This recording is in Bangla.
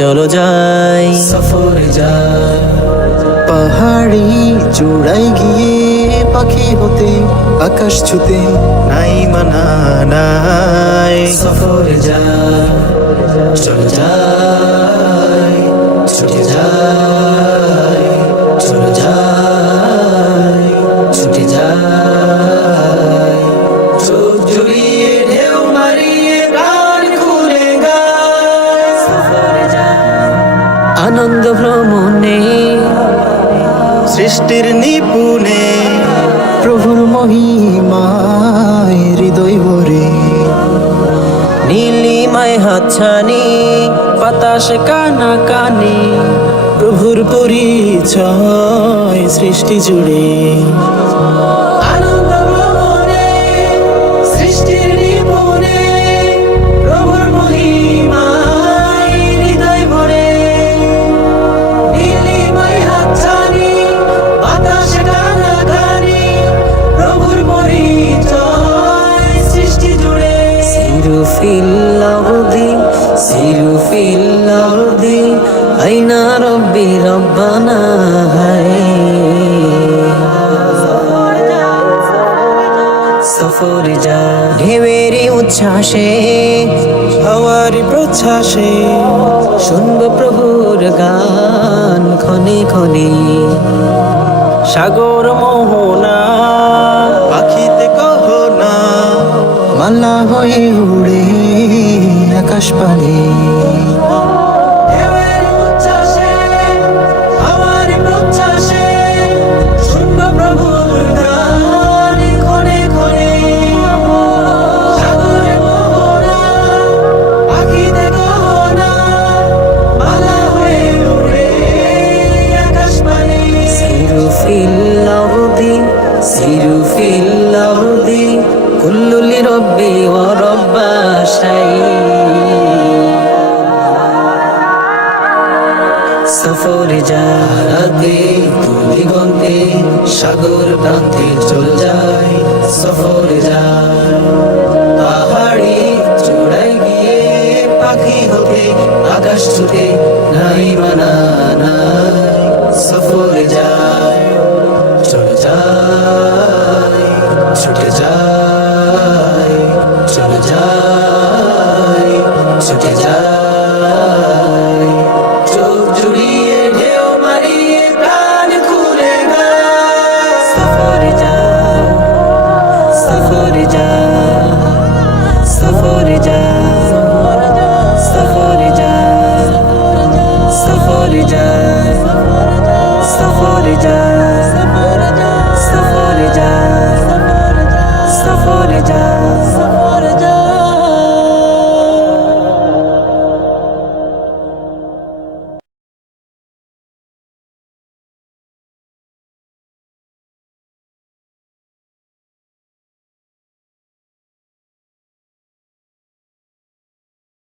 চলো যাই, সফরে যাই। পাহাড়ি চূড়ায় গিয়ে পাখি হতে আকাশ ছুতে নাই মানা নাই। সফরে যাই, চলো যাই, ছুটে যাই, চলো যাই, ছুটে যাই। চোখ জড়িয়ে ঢেউ মারিয়ে প্রাণ খুলে গায়। সফরে যাই, আনন্দ ভ্রমণে সৃষ্টির নিপুণে প্রভুর মহিমায় হৃদয় ভরে। নীলিমায় হাতছানি বাতাস কানা কানে, প্রভুর পরিচয় সৃষ্টি জুড়ে। আনন্দ ভ্রমণে সৃষ্টির নিপুণে প্রভুর মহিমায় হৃদয় ভরে। নীলিমায় হাতছানি বাতাস কানাকানি প্রভুর পরিচয় সৃষ্টি জুড়ে। সিরু ফিল আরদি, সিরু ফিল আরদি, আইনা রব্বি রব্বানা হায়। সফরে যা ঢেউয়েরই উচ্ছ্বাসে, হাওয়ার প্রচ্ছ্বাসে শুনব প্রভুর গান ক্ষণে ক্ষণে। সাগর মোহনা পাখিতে কহনা মালা হয়ে উড়ে আকাশ পানে। ঢেউয়ের উচ্ছ্বাসে হাওয়ার প্রচ্ছ্বাসে শুনব প্রভুর গান ক্ষণে ক্ষণে। সাগরে মোহনা পাখিতে গহনা মালা হয়ে উড়ে আকাশ পানে। সিরু ফিল আরদি, সিরু ফিল আরদি, কুল্লু লিরব্বি ওয়া রব্বা শাই। সফরে যা রাতে দিগন্তে সাগর প্রান্তে চলে যায়। সফরে যায় পাহাড়ি চূড়ায় গিয়ে পাখি হতে আকাশ ছুতে নাই মানা নাই।